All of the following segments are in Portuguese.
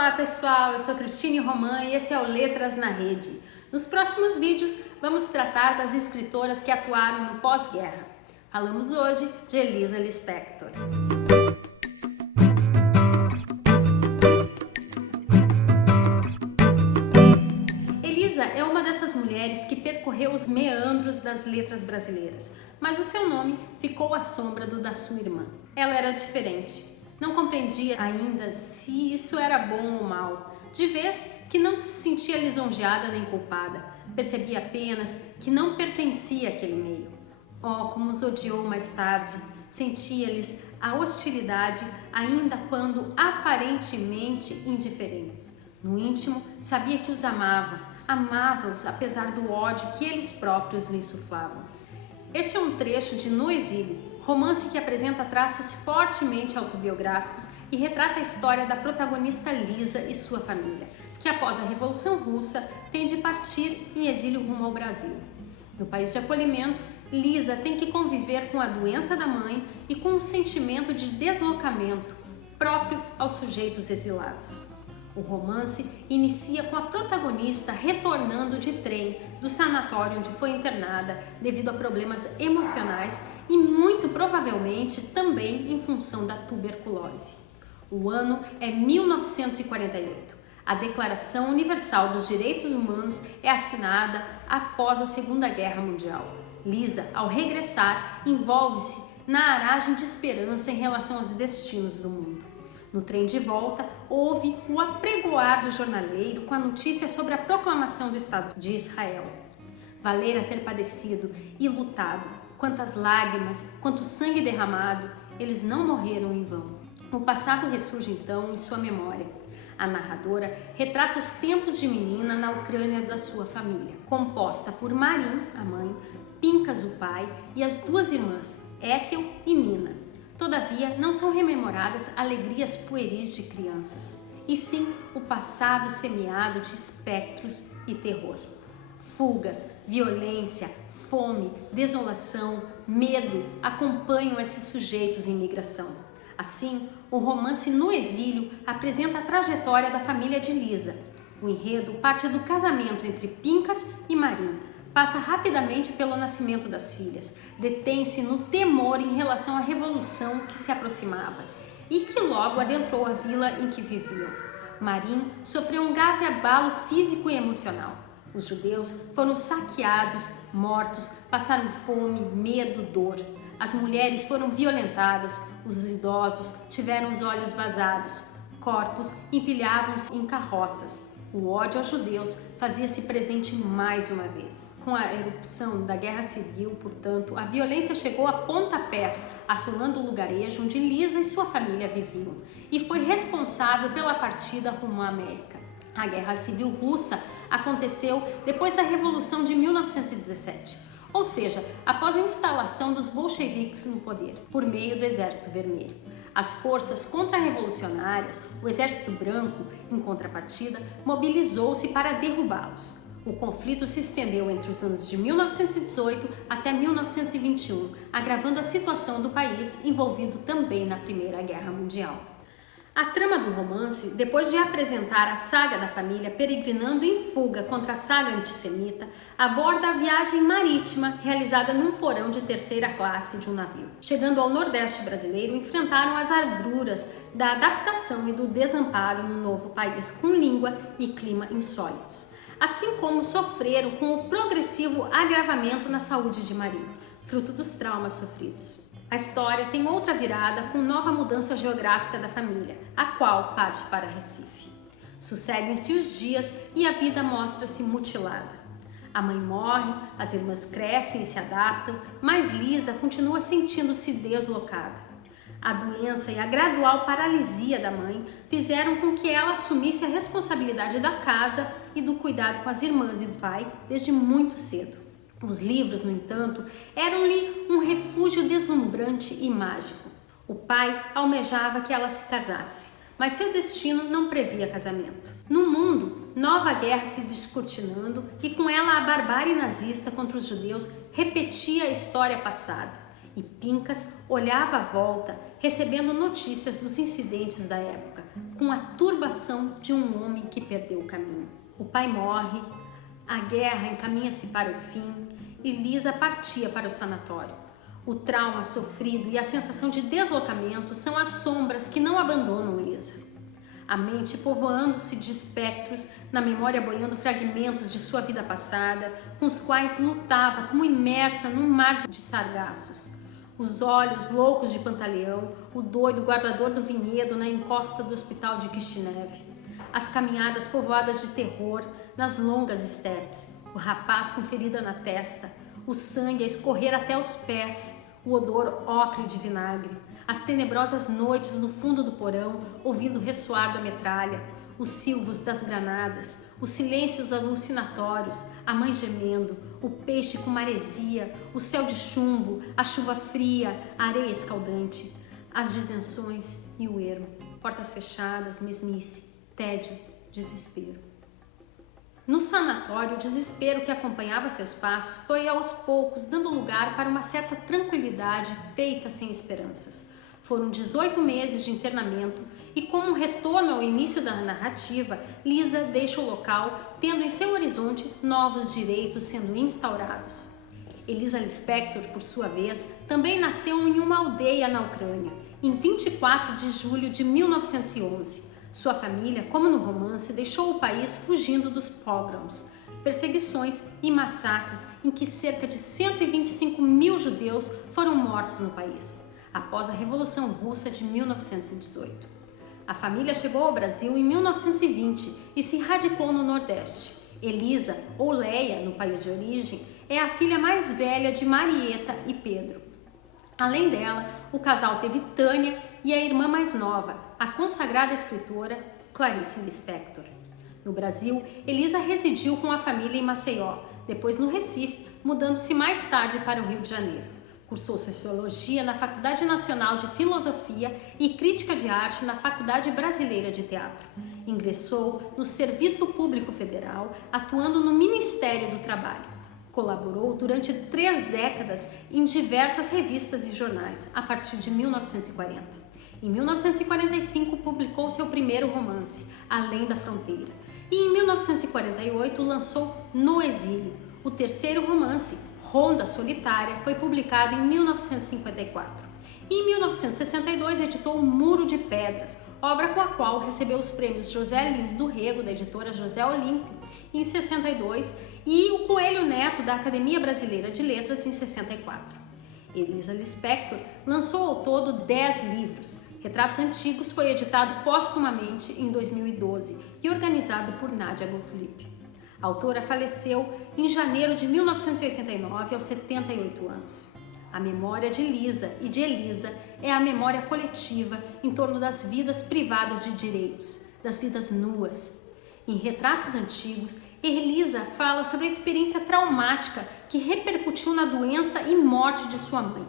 Olá pessoal, eu sou Cristine Roman e esse é o Letras na Rede. Nos próximos vídeos vamos tratar das escritoras que atuaram no pós-guerra. Falamos hoje de Elisa Lispector. Elisa é uma dessas mulheres que percorreu os meandros das letras brasileiras, mas o seu nome ficou à sombra do da sua irmã. Ela era diferente. Não compreendia ainda se isso era bom ou mal, de vez que não se sentia lisonjeada nem culpada, percebia apenas que não pertencia àquele meio. Oh, como os odiou mais tarde, sentia-lhes a hostilidade ainda quando aparentemente indiferentes. No íntimo, sabia que os amava-os apesar do ódio que eles próprios lhe insuflavam. Este é um trecho de No Exílio, romance que apresenta traços fortemente autobiográficos e retrata a história da protagonista Lisa e sua família, que após a Revolução Russa tem de partir em exílio rumo ao Brasil. No país de acolhimento, Lisa tem que conviver com a doença da mãe e com um sentimento de deslocamento próprio aos sujeitos exilados. O romance inicia com a protagonista retornando de trem do sanatório onde foi internada devido a problemas emocionais e muito provavelmente também em função da tuberculose. O ano é 1948. A Declaração Universal dos Direitos Humanos é assinada após a Segunda Guerra Mundial. Lisa, ao regressar, envolve-se na aragem de esperança em relação aos destinos do mundo. No trem de volta, houve o apregoar do jornaleiro com a notícia sobre a proclamação do Estado de Israel. Valera ter padecido e lutado. Quantas lágrimas, quanto sangue derramado, eles não morreram em vão. O passado ressurge então em sua memória. A narradora retrata os tempos de menina na Ucrânia da sua família, composta por Marin, a mãe, Pincas, o pai, e as duas irmãs, Ethel e Nina. Todavia, não são rememoradas alegrias pueris de crianças, e sim o passado semeado de espectros e terror. Fugas, violência, fome, desolação, medo acompanham esses sujeitos em migração. Assim, o romance No Exílio apresenta a trajetória da família de Lisa. O enredo parte do casamento entre Pincas e Marin, passa rapidamente pelo nascimento das filhas, detém-se no temor em relação à revolução que se aproximava e que logo adentrou a vila em que viviam. Marin sofreu um grave abalo físico e emocional. Os judeus foram saqueados, mortos, passaram fome, medo, dor. As mulheres foram violentadas, os idosos tiveram os olhos vazados, corpos empilhavam-se em carroças. O ódio aos judeus fazia-se presente mais uma vez. Com a erupção da Guerra Civil, portanto, a violência chegou a pontapés, assolando o lugarejo onde Lisa e sua família viviam, e foi responsável pela partida rumo à América. A Guerra Civil Russa aconteceu depois da Revolução de 1917, ou seja, após a instalação dos bolcheviques no poder, por meio do Exército Vermelho. As forças contra-revolucionárias, o Exército Branco, em contrapartida, mobilizou-se para derrubá-los. O conflito se estendeu entre os anos de 1918 até 1921, agravando a situação do país envolvido também na Primeira Guerra Mundial. A trama do romance, depois de apresentar a saga da família peregrinando em fuga contra a saga antissemita, aborda a viagem marítima realizada num porão de terceira classe de um navio. Chegando ao Nordeste brasileiro, enfrentaram as agruras da adaptação e do desamparo no novo país com língua e clima insólitos, assim como sofreram com o progressivo agravamento na saúde de Maria, fruto dos traumas sofridos. A história tem outra virada com nova mudança geográfica da família, a qual parte para Recife. Sucedem-se os dias e a vida mostra-se mutilada. A mãe morre, as irmãs crescem e se adaptam, mas Lisa continua sentindo-se deslocada. A doença e a gradual paralisia da mãe fizeram com que ela assumisse a responsabilidade da casa e do cuidado com as irmãs e do pai desde muito cedo. Os livros, no entanto, eram-lhe um refúgio deslumbrante e mágico. O pai almejava que ela se casasse, mas seu destino não previa casamento. No mundo, nova guerra se descortinando e com ela a barbárie nazista contra os judeus repetia a história passada. e Pincas olhava à volta, recebendo notícias dos incidentes da época, com a turbação de um homem que perdeu o caminho. O pai morre, a guerra encaminha-se para o fim e Lisa partia para o sanatório. O trauma sofrido e a sensação de deslocamento são as sombras que não abandonam Lisa. A mente povoando-se de espectros, na memória boiando fragmentos de sua vida passada, com os quais lutava como imersa num mar de sargaços. Os olhos loucos de Pantaleão, o doido guardador do vinhedo na encosta do hospital de Kishinev. As caminhadas povoadas de terror nas longas estepes, o rapaz com ferida na testa, o sangue a escorrer até os pés, o odor ocre de vinagre, as tenebrosas noites no fundo do porão, ouvindo o ressoar da metralha, os silvos das granadas, os silêncios alucinatórios, a mãe gemendo, o peixe com maresia, o céu de chumbo, a chuva fria, a areia escaldante, as disenções e o ermo, portas fechadas, mesmice, tédio, desespero. No sanatório, o desespero que acompanhava seus passos foi aos poucos dando lugar para uma certa tranquilidade feita sem esperanças. Foram 18 meses de internamento e, como um retorno ao início da narrativa, Lisa deixa o local, tendo em seu horizonte novos direitos sendo instaurados. Elisa Lispector, por sua vez, também nasceu em uma aldeia na Ucrânia, em 24 de julho de 1911. Sua família, como no romance, deixou o país fugindo dos pogroms, perseguições e massacres em que cerca de 125 mil judeus foram mortos no país, após a Revolução Russa de 1918. A família chegou ao Brasil em 1920 e se radicou no Nordeste. Elisa, ou Leia, no país de origem, é a filha mais velha de Marieta e Pedro. Além dela, o casal teve Tânia e a irmã mais nova, a consagrada escritora Clarice Lispector. No Brasil, Elisa residiu com a família em Maceió, depois no Recife, mudando-se mais tarde para o Rio de Janeiro. Cursou Sociologia na Faculdade Nacional de Filosofia e Crítica de Arte na Faculdade Brasileira de Teatro. Ingressou no Serviço Público Federal, atuando no Ministério do Trabalho. Colaborou durante 3 décadas em diversas revistas e jornais, a partir de 1940. Em 1945, publicou seu primeiro romance, Além da Fronteira. E em 1948, lançou No Exílio. O terceiro romance, Ronda Solitária, foi publicado em 1954. E em 1962, editou Muro de Pedras, obra com a qual recebeu os prêmios José Lins do Rego, da editora José Olímpio, em 62, e o Coelho Neto, da Academia Brasileira de Letras, em 64. Elisa Lispector lançou ao todo 10 livros. Retratos Antigos foi editado póstumamente em 2012 e organizado por Nádia Gottlieb. A autora faleceu em janeiro de 1989, aos 78 anos. A memória de Lisa e de Elisa é a memória coletiva em torno das vidas privadas de direitos, das vidas nuas. Em Retratos Antigos, Elisa fala sobre a experiência traumática que repercutiu na doença e morte de sua mãe.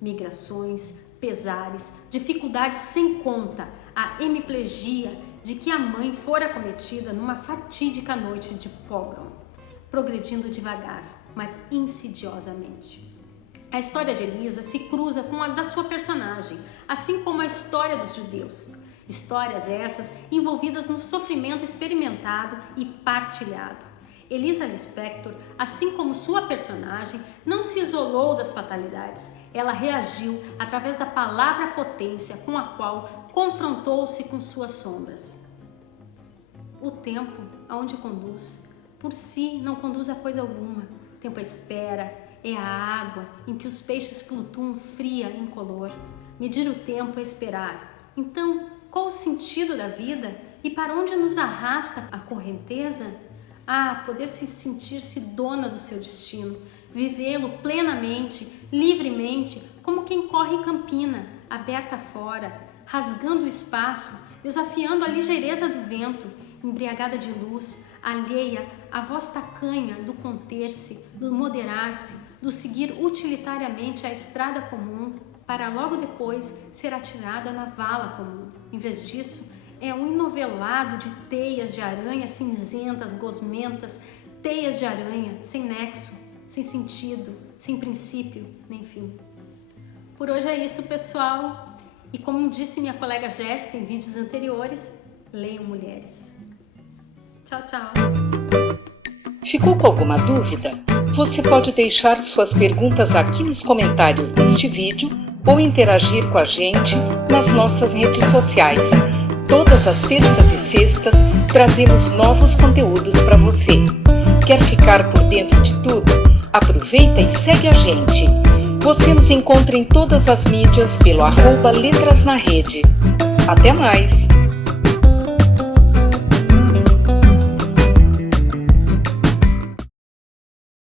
Migrações, pesares, dificuldades sem conta, a hemiplegia de que a mãe fora acometida numa fatídica noite de pogrom, progredindo devagar, mas insidiosamente. A história de Elisa se cruza com a da sua personagem, assim como a história dos judeus. Histórias essas envolvidas no sofrimento experimentado e partilhado. Elisa Lispector, assim como sua personagem, não se isolou das fatalidades. Ela reagiu através da palavra potência com a qual confrontou-se com suas sombras. O tempo, aonde conduz, por si não conduz a coisa alguma. O tempo é espera, é a água em que os peixes flutuam fria, incolor. Medir o tempo é esperar. Então, qual o sentido da vida e para onde nos arrasta a correnteza? Poder se sentir-se dona do seu destino, vivê-lo plenamente, livremente, como quem corre campina, aberta fora, rasgando o espaço, desafiando a ligeireza do vento, embriagada de luz, alheia à voz tacanha do conter-se, do moderar-se, do seguir utilitariamente a estrada comum, para logo depois ser atirada na vala comum. Em vez disso, é um enovelado de teias de aranha cinzentas, gosmentas, teias de aranha, sem nexo, sem sentido, sem princípio, nem fim. Por hoje é isso, pessoal. E como disse minha colega Jéssica em vídeos anteriores, leiam mulheres. Tchau, tchau. Ficou com alguma dúvida? Você pode deixar suas perguntas aqui nos comentários deste vídeo ou interagir com a gente nas nossas redes sociais. Todas as terças e sextas trazemos novos conteúdos para você. Quer ficar por dentro de tudo? Aproveita e segue a gente. Você nos encontra em todas as mídias pelo @letrasnarede. Até mais!